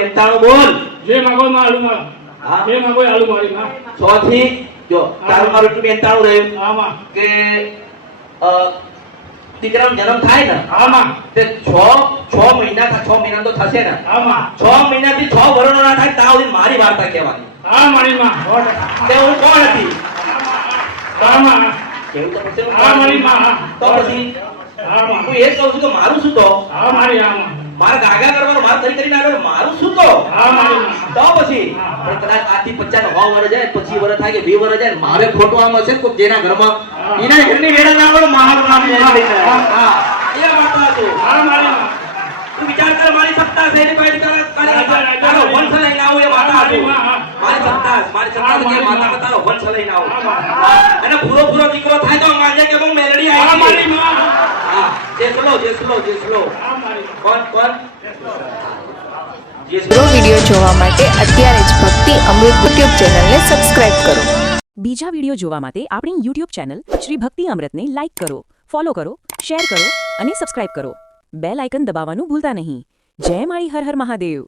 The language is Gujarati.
91 બોલ. જે માગો માં આલુ માં. હા જે માગો એ આલુ મારી માં. 100 થી જો તારું મારું એટલું 91 રહ્યું આમાં કે દીકરાનો જન્મ થાય ને આમાં તે 6 મહિના 6 મહિના તો થશે ને આમાં 6 મહિનાથી 6 વર્ષનો ના થાય ત્યાં સુધી મારી વાર્તા કહેવાની. આ મારી માં તે હું કોણ હતી આમાં કેવું તો પછી આ મારી માં તો પછી આમાં હું એ જ કહું છું કે મારું શું તો આ મારી આમાં મારા ગાગા કરવાનો માર કરી કરીને આવ્યો મારું શું તો આ મારી માં તો પછી પણ કદાચ આથી 50 9 વર્ષ જાય 25 વર્ષ થાય કે 20 વર્ષ જાય મારે ખોટું આમ હશે કોક જેના ઘરમાં એના ઘરની વેડા ના આવડે મારું નામ લઈને હા એ વાર્તા હતું. આ મારી માં તું વિચાર કર મારી સત્તા છે એની કોઈ તારો વંશ લઈને આવું એ વાર્તા હતી. મારી સત્તા કે માતા તારો વંશ લઈને આવું અને પૂરો દીકરો થાય તો માજે કે હું મેલડી આ આવી મારી માં હા જે સ્લો આ મારી કોણ વિડિયો જોવા માટે અત્યારે જ ભક્તિ અમૃત યુટ્યુબ ચેનલને સબસ્ક્રાઇબ કરો. બીજા વિડીયો જોવા માટે આપણી યુટ્યુબ ચેનલ શ્રી ભક્તિ અમૃતને લાઇક કરો, ફોલો કરો, શેર કરો અને સબસ્ક્રાઇબ કરો. બેલ આઇકન દબાવવાનું ભૂલતા નહીં. જય માળી હર હર મહાદેવ.